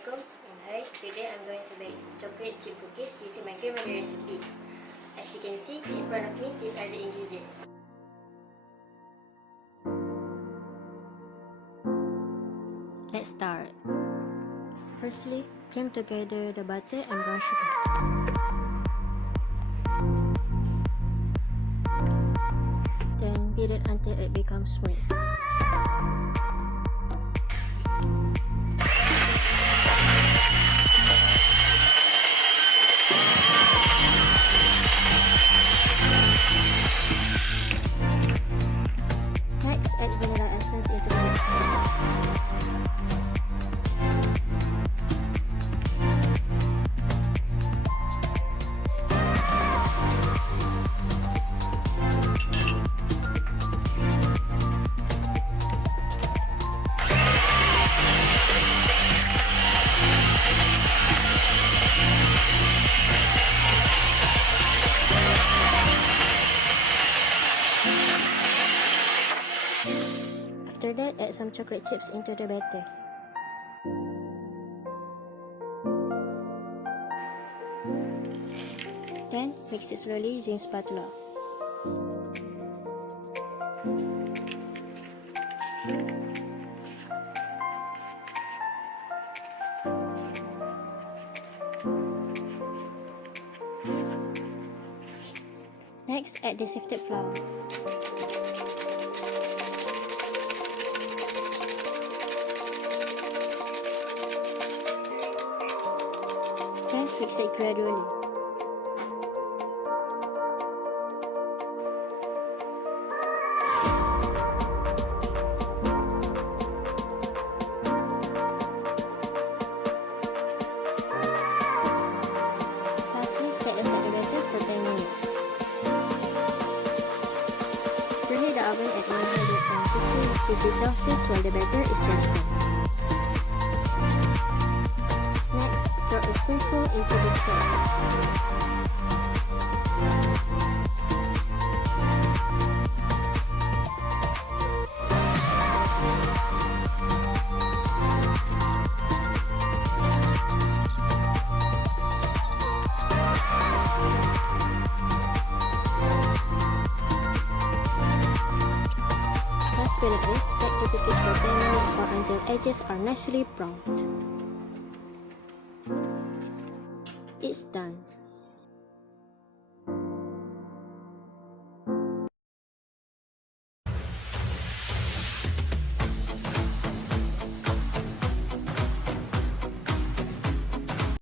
Assalamualaikum and hi. Today I'm going to make chocolate chip cookies using my grandmother recipes. As you can see in front of me, these are the ingredients. Let's start. Firstly, cream together the butter and brown sugar. Then beat it until it becomes smooth. Next, add vanilla essence into the mixer. After that, add some chocolate chips into the batter. Then, mix it slowly using spatula. Next, add the sifted flour. Then mix it gradually. Lastly, set aside the batter for 10 minutes. Preheat the oven at 150 degrees Celsius while the batter is resting. Next, drop a spoonful into the tray. Last but not least, bake the cookies for 10 minutes or until edges are nicely browned. It's done.